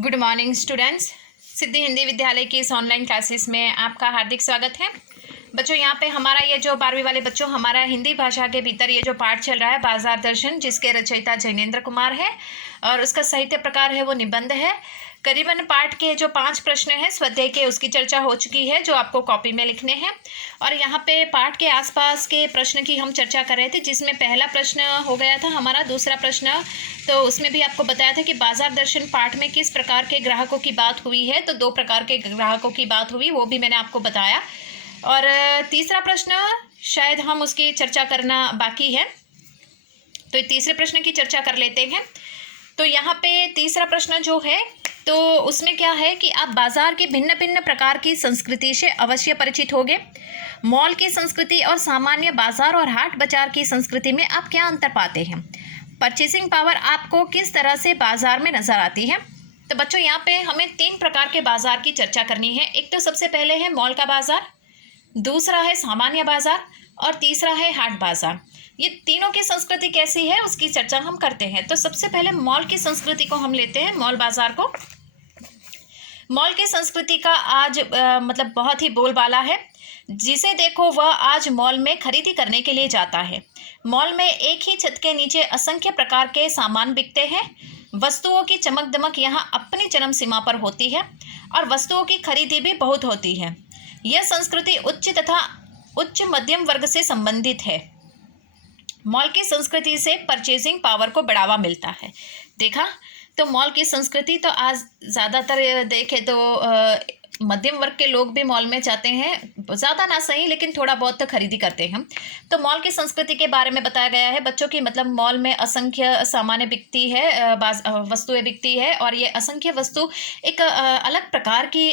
Good morning students. Siddhi Hindi Vidyalaya की इस online classes में आपका हार्दिक स्वागत है। बच्चों, यहाँ पे हमारा ये जो 12वीं वाले बच्चों, हमारा हिंदी भाषा के भीतर ये जो पाठ चल रहा है बाजार दर्शन, जिसके रचयिता जैनेन्द्र कुमार है और उसका साहित्य प्रकार है वो निबंध है। करीबन पाठ के जो 5 प्रश्न हैं स्वाध्याय के, उसकी चर्चा हो चुकी है जो आपको कॉपी में लिखने हैं। और यहाँ पे पाठ के आसपास के प्रश्न की हम चर्चा कर रहे थे, जिसमें पहला प्रश्न हो गया था हमारा। दूसरा प्रश्न तो उसमें भी आपको बताया था कि बाजार दर्शन पाठ में किस प्रकार के ग्राहकों की बात हुई है। तो 2 प्रकार के ग्राहकों की बात हुई, वो भी मैंने आपको बताया। और तीसरा प्रश्न शायद हम उसकी चर्चा करना बाकी है, तो तीसरे प्रश्न की चर्चा कर लेते हैं। तो यहाँ पे तीसरा प्रश्न जो है तो उसमें क्या है कि आप बाजार की भिन्न भिन्न प्रकार की संस्कृति से अवश्य परिचित होंगे। मॉल की संस्कृति और सामान्य बाजार और हाट बाजार की संस्कृति में आप क्या अंतर पाते हैं? परचेसिंग पावर आपको किस तरह से बाजार में नजर आती है? तो बच्चों, यहाँ पे हमें 3 प्रकार के बाजार की चर्चा करनी है। एक तो सबसे पहले है मॉल का बाजार, दूसरा है सामान्य बाजार और तीसरा है हाट बाजार। ये तीनों की संस्कृति कैसी है उसकी चर्चा हम करते हैं। तो सबसे पहले मॉल की संस्कृति को हम लेते हैं, मॉल बाजार को। मॉल की संस्कृति का आज मतलब बहुत ही बोलबाला है। जिसे देखो वह आज मॉल में खरीदी करने के लिए जाता है। मॉल में एक ही छत के नीचे असंख्य प्रकार के सामान बिकते हैं। वस्तुओं की चमक दमक यहाँ अपनी चरम सीमा पर होती है और वस्तुओं की खरीदी भी बहुत होती है। यह संस्कृति उच्च तथा उच्च मध्यम वर्ग से संबंधित है। मॉल की संस्कृति से परचेजिंग पावर को बढ़ावा मिलता है। देखा, तो मॉल की संस्कृति तो आज ज़्यादातर देखें तो मध्यम वर्ग के लोग भी मॉल में जाते हैं, ज़्यादा ना सही लेकिन थोड़ा बहुत तो खरीदी करते हैं। तो मॉल की संस्कृति के बारे में बताया गया है बच्चों की, मतलब मॉल में असंख्य सामानें बिकती है, वस्तुएं बिकती है और ये असंख्य वस्तु एक अलग प्रकार की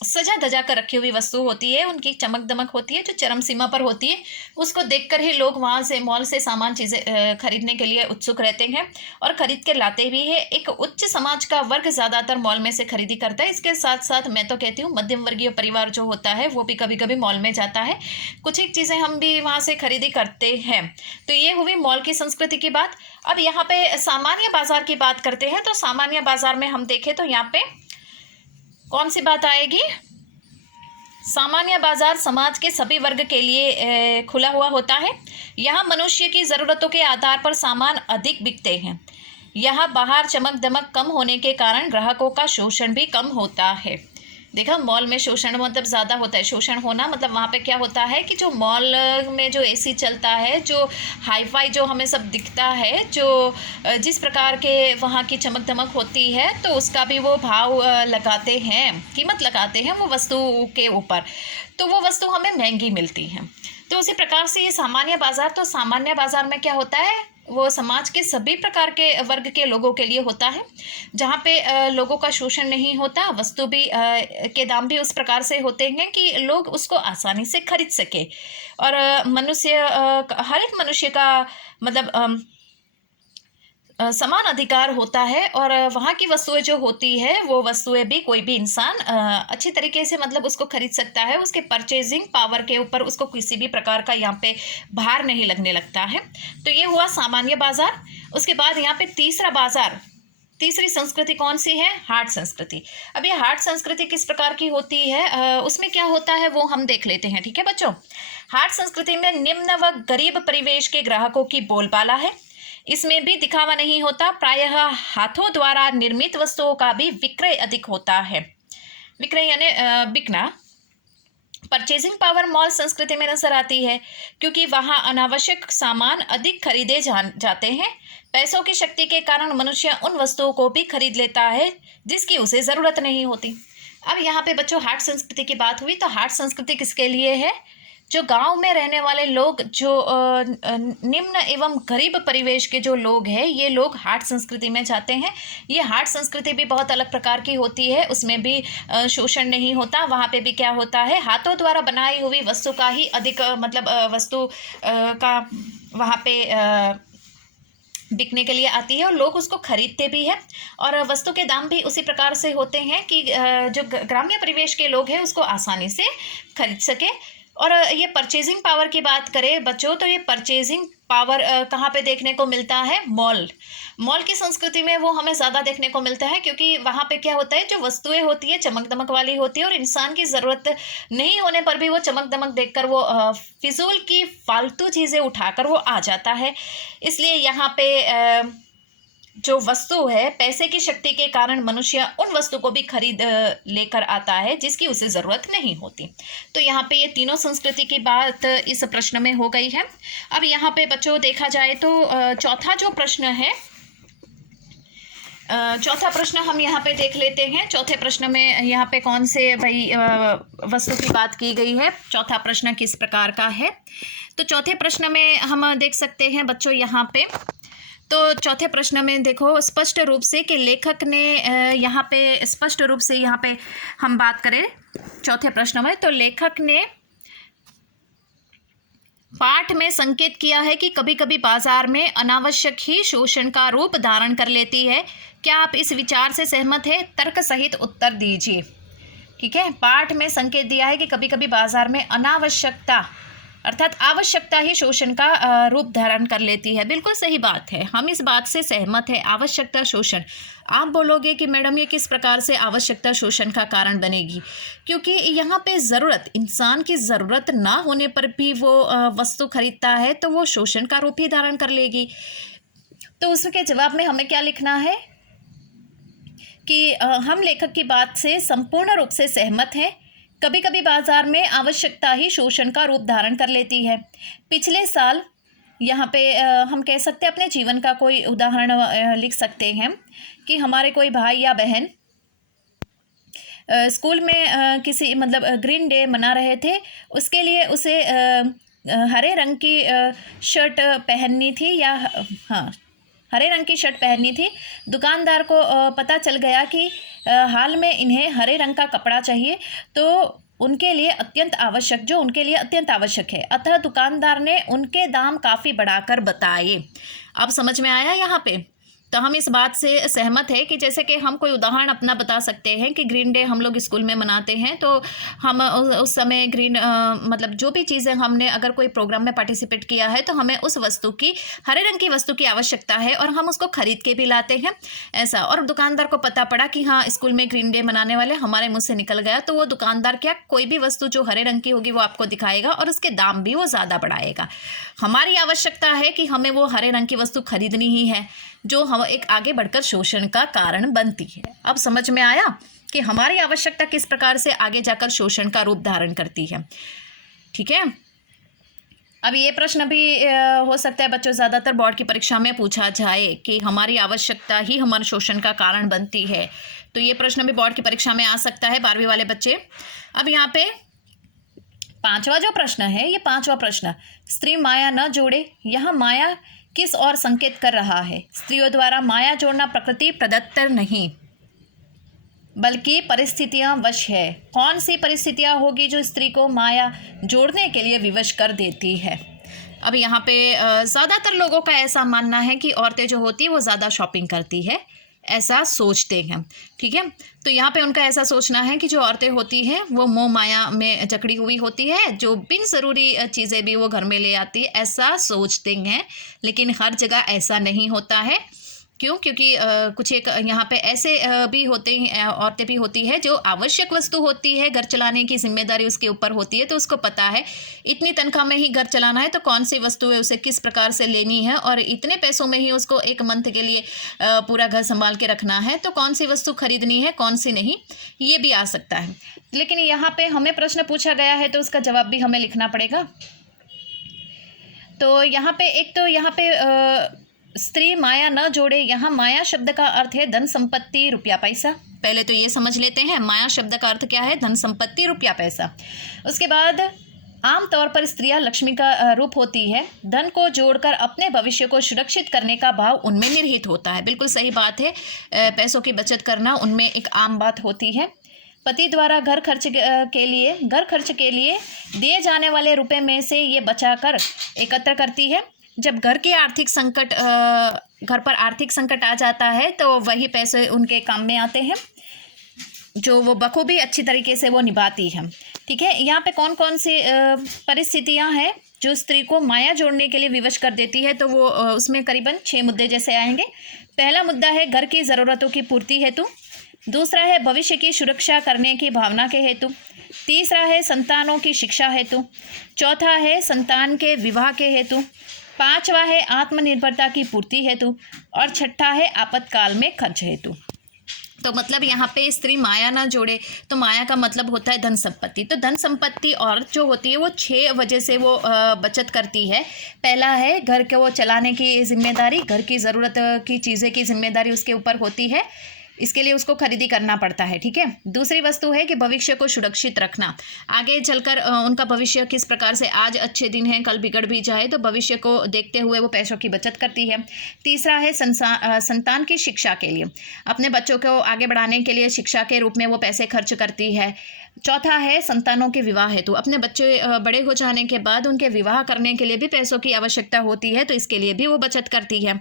सजा धजा कर रखी हुई वस्तु होती है। उनकी चमक दमक होती है जो चरम सीमा पर होती है। उसको देखकर ही लोग वहाँ से मॉल से सामान चीज़ें खरीदने के लिए उत्सुक रहते हैं और खरीद के लाते भी है। एक उच्च समाज का वर्ग ज़्यादातर मॉल में से खरीदी करता है। इसके साथ साथ मैं तो कहती हूँ मध्यम वर्गीय परिवार जो होता है वो भी कभी कभी मॉल में जाता है। कुछ एक चीज़ें हम भी वहाँ से खरीदी करते हैं। तो ये हुई मॉल की संस्कृति की बात। अब यहाँ पे सामान्य बाजार की बात करते हैं। तो सामान्य बाजार में हम देखें तो यहाँ पे कौन सी बात आएगी? सामान्य बाजार समाज के सभी वर्ग के लिए खुला हुआ होता है। यहाँ मनुष्य की ज़रूरतों के आधार पर सामान अधिक बिकते हैं। यहाँ बाहर चमक दमक कम होने के कारण ग्राहकों का शोषण भी कम होता है। देखा, मॉल में शोषण मतलब ज़्यादा होता है। शोषण होना मतलब वहाँ पे क्या होता है कि जो मॉल में जो एसी चलता है, जो हाईफाई जो हमें सब दिखता है, जो जिस प्रकार के वहाँ की चमक दमक होती है, तो उसका भी वो भाव लगाते हैं, कीमत लगाते हैं वो वस्तु के ऊपर, तो वो वस्तु हमें महंगी मिलती है। तो उसी प्रकार से ये सामान्य बाज़ार, तो सामान्य बाज़ार में क्या होता है, वो समाज के सभी प्रकार के वर्ग के लोगों के लिए होता है, जहाँ पे लोगों का शोषण नहीं होता। वस्तु भी के दाम भी उस प्रकार से होते हैं कि लोग उसको आसानी से खरीद सके और हर एक मनुष्य का मतलब समान अधिकार होता है। और वहाँ की वस्तुएं जो होती है वो वस्तुएं भी कोई भी इंसान अच्छी तरीके से मतलब उसको खरीद सकता है। उसके परचेजिंग पावर के ऊपर उसको किसी भी प्रकार का यहाँ पे भार नहीं लगने लगता है। तो ये हुआ सामान्य बाजार। उसके बाद यहाँ पे तीसरा बाजार, तीसरी संस्कृति कौन सी है? हाट संस्कृति। अब ये हाट संस्कृति किस प्रकार की होती है, उसमें क्या होता है वो हम देख लेते हैं। ठीक है बच्चों, हाट संस्कृति में निम्न व गरीब परिवेश के ग्राहकों की बोलबाला है। इसमें भी दिखावा नहीं होता। प्रायः हाथों द्वारा निर्मित वस्तुओं का भी विक्रय अधिक होता है। विक्रय यानी बिकना। परचेजिंग पावर मॉल संस्कृति में नजर आती है क्योंकि वहाँ अनावश्यक सामान अधिक खरीदे जाते हैं। पैसों की शक्ति के कारण मनुष्य उन वस्तुओं को भी खरीद लेता है जिसकी उसे ज़रूरत नहीं होती। अब यहाँ पे बच्चों हाट संस्कृति की बात हुई, तो हाट संस्कृति किसके लिए है? जो गांव में रहने वाले लोग, जो निम्न एवं गरीब परिवेश के जो लोग हैं, ये लोग हाट संस्कृति में जाते हैं। ये हाट संस्कृति भी बहुत अलग प्रकार की होती है। उसमें भी शोषण नहीं होता। वहाँ पे भी क्या होता है, हाथों द्वारा बनाई हुई वस्तु का ही अधिक मतलब वस्तु का वहाँ पे बिकने के लिए आती है और लोग उसको खरीदते भी हैं। और वस्तु के दाम भी उसी प्रकार से होते हैं कि जो ग्राम्य परिवेश के लोग हैं उसको आसानी से खरीद सके। और ये परचेजिंग पावर की बात करें बच्चों, तो ये परचेजिंग पावर कहाँ पे देखने को मिलता है? मॉल। मॉल की संस्कृति में वो हमें ज़्यादा देखने को मिलता है, क्योंकि वहाँ पे क्या होता है, जो वस्तुएं होती है चमक दमक वाली होती है, और इंसान की ज़रूरत नहीं होने पर भी वो चमक दमक देखकर वो फिजूल की फालतू चीज़ें उठाकर वो आ जाता है। इसलिए यहाँ पे जो वस्तु है, पैसे की शक्ति के कारण मनुष्य उन वस्तु को भी खरीद लेकर आता है जिसकी उसे ज़रूरत नहीं होती। तो यहाँ पे ये तीनों संस्कृति की बात इस प्रश्न में हो गई है। अब यहाँ पे बच्चों देखा जाए तो चौथा जो प्रश्न है, चौथा प्रश्न हम यहाँ पे देख लेते हैं। चौथे प्रश्न में यहाँ पे कौन से भाई वस्तु की बात की गई है, चौथा प्रश्न किस प्रकार का है। तो चौथे प्रश्न में हम देख सकते हैं बच्चों यहाँ पे, तो चौथे प्रश्न में देखो स्पष्ट रूप से कि लेखक ने यहाँ पे स्पष्ट रूप से यहाँ पे हम बात करें चौथे प्रश्न में, तो लेखक ने पाठ में संकेत किया है कि कभी कभी बाजार में अनावश्यक ही शोषण का रूप धारण कर लेती है। क्या आप इस विचार से सहमत है? तर्क सहित उत्तर दीजिए। ठीक है, पाठ में संकेत दिया है कि कभी कभी बाजार में अनावश्यकता अर्थात आवश्यकता ही शोषण का रूप धारण कर लेती है। बिल्कुल सही बात है, हम इस बात से सहमत है। आवश्यकता शोषण, आप बोलोगे कि मैडम ये किस प्रकार से आवश्यकता शोषण का कारण बनेगी, क्योंकि यहाँ पे ज़रूरत, इंसान की ज़रूरत ना होने पर भी वो वस्तु खरीदता है तो वो शोषण का रूप ही धारण कर लेगी। तो उसके जवाब में हमें क्या लिखना है कि हम लेखक की बात से संपूर्ण रूप से सहमत हैं। कभी कभी बाजार में आवश्यकता ही शोषण का रूप धारण कर लेती है। पिछले साल यहाँ पे हम कह सकते हैं, अपने जीवन का कोई उदाहरण लिख सकते हैं कि हमारे कोई भाई या बहन स्कूल में किसी मतलब ग्रीन डे मना रहे थे, उसके लिए उसे हरे रंग की शर्ट पहननी थी, या हाँ हरे रंग की शर्ट पहननी थी। दुकानदार को पता चल गया कि हाल में इन्हें हरे रंग का कपड़ा चाहिए, तो उनके लिए अत्यंत आवश्यक है, अतः दुकानदार ने उनके दाम काफ़ी बढ़ाकर बताए। अब समझ में आया यहाँ पे? तो हम इस बात से सहमत है कि जैसे कि हम कोई उदाहरण अपना बता सकते हैं कि ग्रीन डे हम लोग स्कूल में मनाते हैं, तो हम उस समय मतलब जो भी चीज़ें हमने अगर कोई प्रोग्राम में पार्टिसिपेट किया है तो हमें उस वस्तु की, हरे रंग की वस्तु की आवश्यकता है और हम उसको खरीद के भी लाते हैं ऐसा। और दुकानदार को पता पड़ा कि हाँ स्कूल में ग्रीन डे मनाने वाले, हमारे मुँह से निकल गया, तो वो दुकानदार क्या कोई भी वस्तु जो हरे रंग की होगी वो आपको दिखाएगा और उसके दाम भी वो ज़्यादा बढ़ाएगा। हमारी आवश्यकता है कि हमें वो हरे रंग की वस्तु खरीदनी ही है, जो हम एक आगे बढ़कर शोषण का कारण बनती है। अब समझ में आया कि हमारी आवश्यकता किस प्रकार से आगे जाकर शोषण का रूप धारण करती है। ठीक है, अब ये प्रश्न भी हो सकता है बच्चों ज़्यादातर बोर्ड की परीक्षा में पूछा जाए कि हमारी आवश्यकता ही हमारे शोषण का कारण बनती है, तो ये प्रश्न भी बोर्ड की परीक्षा में आ सकता है 12वीं वाले बच्चे। अब यहाँ पे पांचवा जो प्रश्न है, ये पांचवा प्रश्न, स्त्री माया न जोड़े, यहाँ माया किस और संकेत कर रहा है? स्त्रियों द्वारा माया जोड़ना प्रकृति प्रदत्त नहीं बल्कि परिस्थितियां वश है। कौन सी परिस्थितियां होगी जो स्त्री को माया जोड़ने के लिए विवश कर देती है? अब यहाँ पे ज़्यादातर लोगों का ऐसा मानना है कि औरतें जो होती है वो ज़्यादा शॉपिंग करती है, ऐसा सोचते हैं। ठीक है, तो यहाँ पे उनका ऐसा सोचना है कि जो औरतें होती हैं वो मोह माया में जकड़ी हुई होती है, जो बिन ज़रूरी चीज़ें भी वो घर में ले आती है, ऐसा सोचते हैं। लेकिन हर जगह ऐसा नहीं होता है। क्यों? क्योंकि कुछ एक यहाँ पे ऐसे भी होते हैं, औरतें भी होती है जो आवश्यक वस्तु होती है, घर चलाने की जिम्मेदारी उसके ऊपर होती है, तो उसको पता है इतनी तनख्वाह में ही घर चलाना है, तो कौन सी वस्तु है उसे किस प्रकार से लेनी है, और इतने पैसों में ही उसको एक मंथ के लिए पूरा घर संभाल के रखना है, तो कौन सी वस्तु खरीदनी है कौन सी नहीं, ये भी आ सकता है। लेकिन यहाँ पे हमें प्रश्न पूछा गया है तो उसका जवाब भी हमें लिखना पड़ेगा। तो यहाँ पे एक तो यहाँ पे स्त्री माया न जोड़े, यहाँ माया शब्द का अर्थ है धन संपत्ति रुपया पैसा। पहले तो ये समझ लेते हैं माया शब्द का अर्थ क्या है, धन संपत्ति रुपया पैसा। उसके बाद आमतौर पर स्त्रियां लक्ष्मी का रूप होती है, धन को जोड़कर अपने भविष्य को सुरक्षित करने का भाव उनमें निहित होता है। बिल्कुल सही बात है, पैसों की बचत करना उनमें एक आम बात होती है। पति द्वारा घर खर्च के लिए दिए जाने वाले रुपए में से ये बचाकर एकत्र करती है। जब घर पर आर्थिक संकट आ जाता है तो वही पैसे उनके काम में आते हैं, जो वो बखूबी अच्छी तरीके से वो निभाती है। ठीक है, यहाँ पे कौन कौन सी परिस्थितियाँ हैं जो स्त्री को माया जोड़ने के लिए विवश कर देती है, तो वो उसमें करीबन 6 मुद्दे जैसे आएंगे। पहला मुद्दा है घर की ज़रूरतों की पूर्ति हेतु। दूसरा है भविष्य की सुरक्षा करने की भावना के हेतु। तीसरा है संतानों की शिक्षा हेतु। चौथा है संतान के विवाह के हेतु। पांचवा है आत्मनिर्भरता की पूर्ति हेतु। और छठा है आपातकाल में खर्च हेतु। तो मतलब यहाँ पे स्त्री माया ना जोड़े, तो माया का मतलब होता है धन संपत्ति। तो धन संपत्ति औरत जो होती है वो 6 वजह से वो बचत करती है। पहला है घर को चलाने की जिम्मेदारी, घर की ज़रूरत की चीज़ें की जिम्मेदारी उसके ऊपर होती है, इसके लिए उसको खरीदी करना पड़ता है, ठीक है। दूसरी वस्तु है कि भविष्य को सुरक्षित रखना, आगे चलकर उनका भविष्य किस प्रकार से, आज अच्छे दिन हैं कल बिगड़ भी जाए, तो भविष्य को देखते हुए वो पैसों की बचत करती है। तीसरा है संतान की शिक्षा के लिए, अपने बच्चों को आगे बढ़ाने के लिए शिक्षा के रूप में वो पैसे खर्च करती है। चौथा है संतानों के विवाह हेतु, अपने बच्चे बड़े हो जाने के बाद उनके विवाह करने के लिए भी पैसों की आवश्यकता होती है, तो इसके लिए भी वो बचत करती है।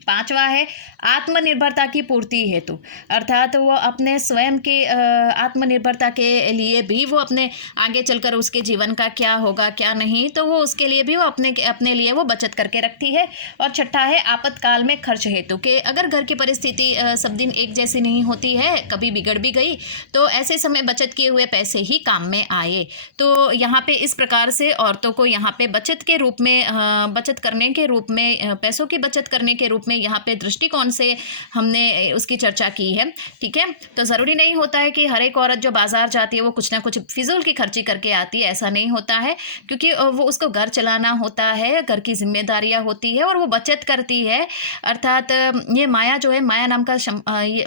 पांचवा है आत्मनिर्भरता की पूर्ति हेतु, अर्थात वो अपने स्वयं के आत्मनिर्भरता के लिए भी वो अपने आगे चलकर उसके जीवन का क्या होगा क्या नहीं, तो वो उसके लिए भी वो अपने लिए वो बचत करके रखती है। और छठा है आपातकाल में खर्च हेतु, कि अगर घर की परिस्थिति सब दिन एक जैसी नहीं होती है, कभी बिगड़ भी गई, तो ऐसे समय बचत किए हुए पैसे ही काम में आए। तो यहाँ पे इस प्रकार से औरतों को यहाँ पे बचत के रूप में, बचत करने के रूप में, पैसों की बचत करने के रूप में यहाँ पे दृष्टिकोण से हमने उसकी चर्चा की है, ठीक है। तो ज़रूरी नहीं होता है कि हर एक औरत जो बाजार जाती है वो कुछ ना कुछ फिजूल की खर्ची करके आती है, ऐसा नहीं होता है, क्योंकि वो उसको घर चलाना होता है, घर की जिम्मेदारियां होती है और वो बचत करती है। अर्थात ये माया जो है, माया नाम का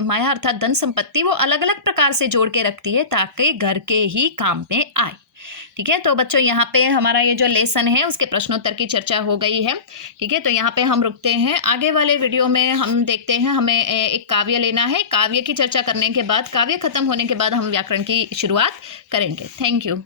माया अर्थात धन संपत्ति, वो अलग अलग प्रकार से जोड़ के रखती है ताकि घर के ही काम में आए, ठीक है। तो बच्चों यहाँ पे हमारा ये जो लेसन है उसके प्रश्नोत्तर की चर्चा हो गई है, ठीक है। तो यहाँ पे हम रुकते हैं, आगे वाले वीडियो में हम देखते हैं, हमें एक काव्य लेना है, काव्य की चर्चा करने के बाद, काव्य खत्म होने के बाद हम व्याकरण की शुरुआत करेंगे। Thank you.